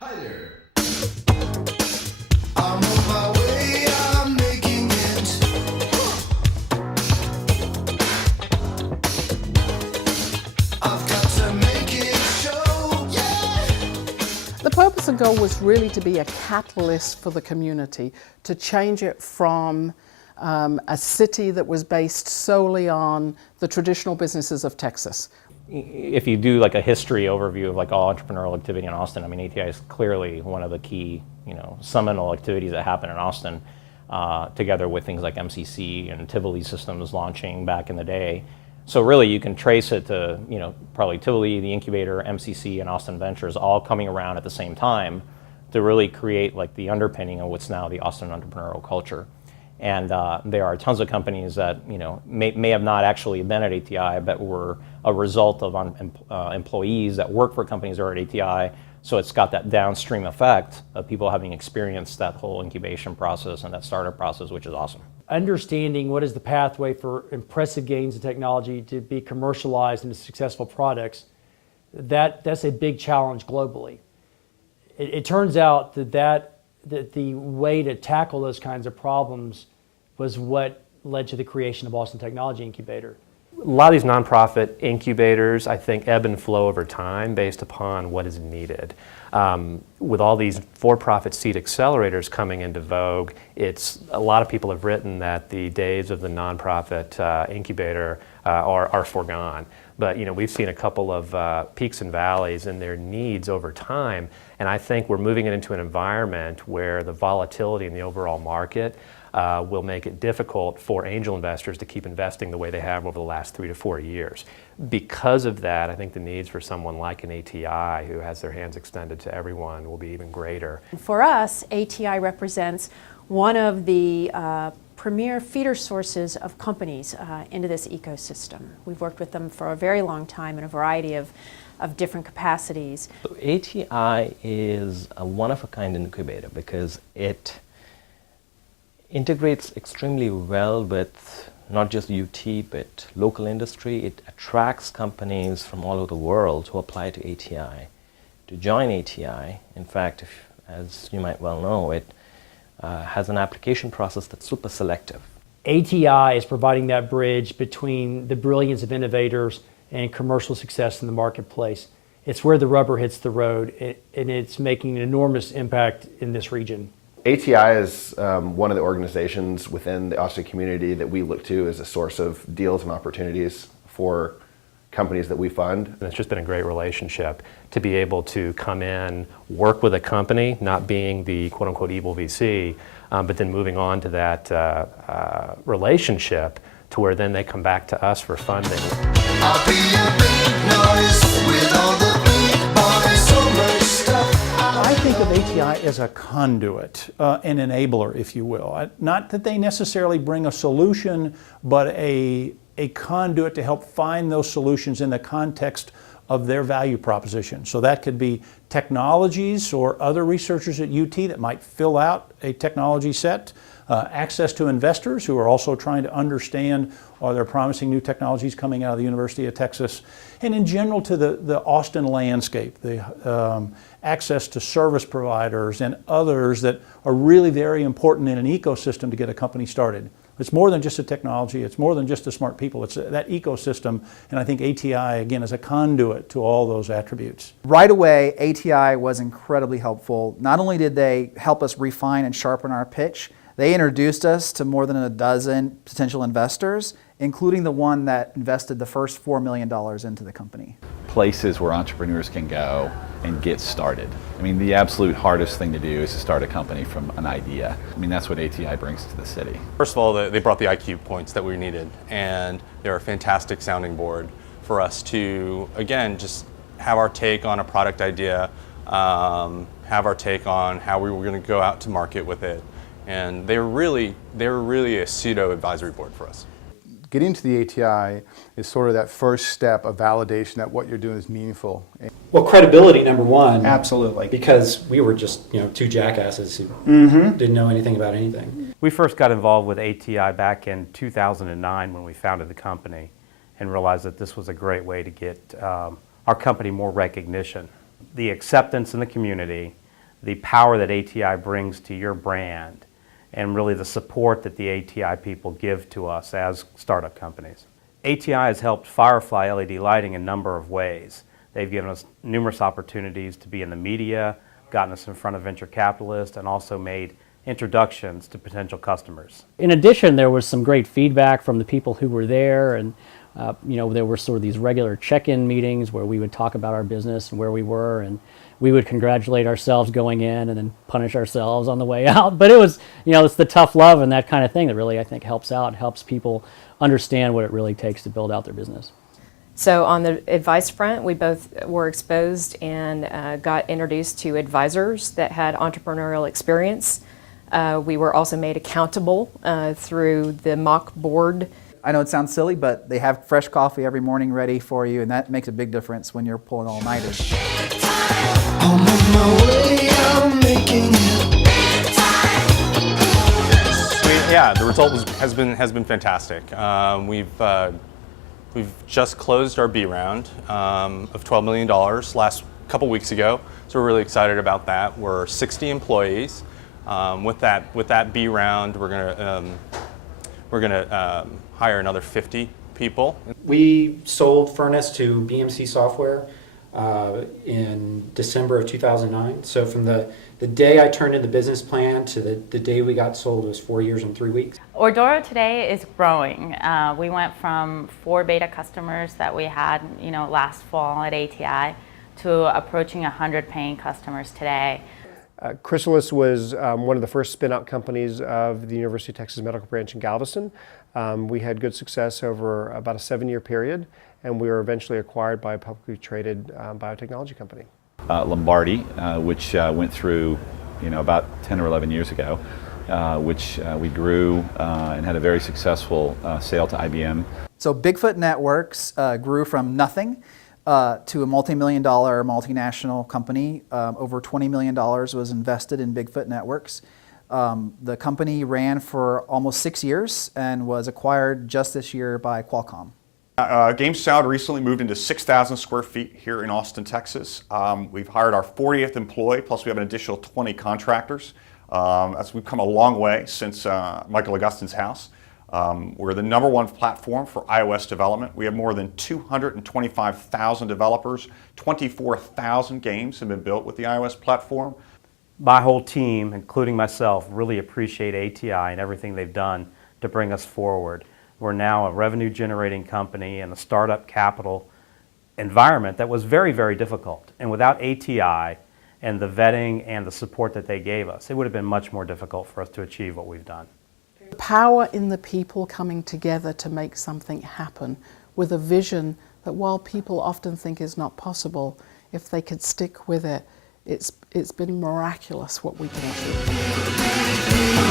Hi there. I'm on my way, I'm making it. I've got to make it show, yeah. The purpose and goal was really to be a catalyst for the community, to change it from a city that was based solely on the traditional businesses of Texas. If you do like a history overview of like all entrepreneurial activity in Austin, I mean, ATI is clearly one of the key, seminal activities that happen in Austin, together with things like MCC and Tivoli Systems launching back in the day. So really you can trace it to, probably Tivoli, the incubator, MCC, and Austin Ventures all coming around at the same time to really create like the underpinning of what's now the Austin entrepreneurial culture. And there are tons of companies that may have not actually been at ATI, but were a result of employees that work for companies that are at ATI. So it's got that downstream effect of people having experienced that whole incubation process and that startup process, which is awesome. Understanding what is the pathway for impressive gains in technology to be commercialized into successful products, that's a big challenge globally. It turns out that the way to tackle those kinds of problems was what led to the creation of Austin Technology Incubator. A lot of these nonprofit incubators, I think, ebb and flow over time based upon what is needed. With all these for-profit seed accelerators coming into vogue, a lot of people have written that the days of the nonprofit incubator are foregone. But we've seen a couple of peaks and valleys in their needs over time, and I think we're moving it into an environment where the volatility in the overall market will make it difficult for angel investors to keep investing the way they have over the last 3 to 4 years. Because of that, I think the needs for someone like an ATI who has their hands extended to everyone will be even greater. For us, ATI represents one of the premier feeder sources of companies into this ecosystem. We've worked with them for a very long time in a variety of different capacities. So ATI is a one-of-a-kind incubator because it integrates extremely well with not just UT but local industry. It attracts companies from all over the world who apply to ATI to join ATI. In fact, as you might well know, it has an application process that's super selective. ATI is providing that bridge between the brilliance of innovators and commercial success in the marketplace. It's where the rubber hits the road, and it's making an enormous impact in this region. ATI is one of the organizations within the Austin community that we look to as a source of deals and opportunities for companies that we fund. And it's just been a great relationship to be able to come in, work with a company, not being the quote-unquote evil VC, but then moving on to that relationship to where then they come back to us for funding. I'll be a big noise with all the big boys, so much stuff. I think of ATI as a conduit, an enabler, if you will. Not that they necessarily bring a solution, but a conduit to help find those solutions in the context of their value proposition. So that could be technologies or other researchers at UT that might fill out a technology set, access to investors who are also trying to understand are there promising new technologies coming out of the University of Texas, and in general to the Austin landscape, the access to service providers and others that are really very important in an ecosystem to get a company started. It's more than just a technology, it's more than just the smart people, it's that ecosystem, and I think ATI, again, is a conduit to all those attributes. Right away, ATI was incredibly helpful. Not only did they help us refine and sharpen our pitch, they introduced us to more than a dozen potential investors, including the one that invested the first $4 million into the company. Places where entrepreneurs can go and get started. I mean, the absolute hardest thing to do is to start a company from an idea. I mean, that's what ATI brings to the city. First of all, they brought the IQ points that we needed, and they're a fantastic sounding board for us to, again, just have our take on a product idea, have our take on how we were going to go out to market with it. And they were really a pseudo advisory board for us. Getting to the ATI is sort of that first step of validation that what you're doing is meaningful. Well, credibility, number one. Absolutely. Because we were just, two jackasses who didn't know anything about anything. We first got involved with ATI back in 2009 when we founded the company and realized that this was a great way to get our company more recognition. The acceptance in the community the power that ATI brings to your brand and really the support that the ATI people give to us as startup companies. ATI has helped Firefly LED lighting in a number of ways. They've given us numerous opportunities to be in the media, gotten us in front of venture capitalists, and also made introductions to potential customers. In addition, there was some great feedback from the people who were there, and there were sort of these regular check-in meetings where we would talk about our business and where we were, and we would congratulate ourselves going in and then punish ourselves on the way out. But it was, it's the tough love and that kind of thing that really, I think, helps out, helps people understand what it really takes to build out their business. So on the advice front, we both were exposed and got introduced to advisors that had entrepreneurial experience. We were also made accountable through the mock board. I know it sounds silly, but they have fresh coffee every morning ready for you, and that makes a big difference when you're pulling all-nighters. I'm on my way, I'm making it. Yeah, the result has been fantastic. We've just closed our B round of $12 million last couple weeks ago, so we're really excited about that. We're 60 employees. With that B round, we're gonna hire another 50 people. We sold Furnace to BMC Software in December of 2009. So from the day I turned in the business plan to the day we got sold was 4 years and 3 weeks. Ordoro today is growing. We went from 4 beta customers that we had, last fall at ATI to approaching 100 paying customers today. Chrysalis was one of the first spin-out companies of the University of Texas Medical Branch in Galveston. We had good success over about a 7-year period, and we were eventually acquired by a publicly traded biotechnology company. Lombardi, which went through, about 10 or 11 years ago, which we grew and had a very successful sale to IBM. So Bigfoot Networks grew from nothing to a multi-million-dollar multinational company. Over $20 million was invested in Bigfoot Networks. The company ran for almost 6 years and was acquired just this year by Qualcomm. GameSound recently moved into 6,000 square feet here in Austin, Texas. We've hired our 40th employee, plus we have an additional 20 contractors. As we've come a long way since Michael Augustin's house. We're the #1 platform for iOS development. We have more than 225,000 developers. 24,000 games have been built with the iOS platform. My whole team, including myself, really appreciate ATI and everything they've done to bring us forward. We're now a revenue-generating company in a startup capital environment that was very, very difficult. And without ATI and the vetting and the support that they gave us, it would have been much more difficult for us to achieve what we've done. The power in the people coming together to make something happen with a vision that while people often think is not possible, if they could stick with it, it's been miraculous what we can achieve.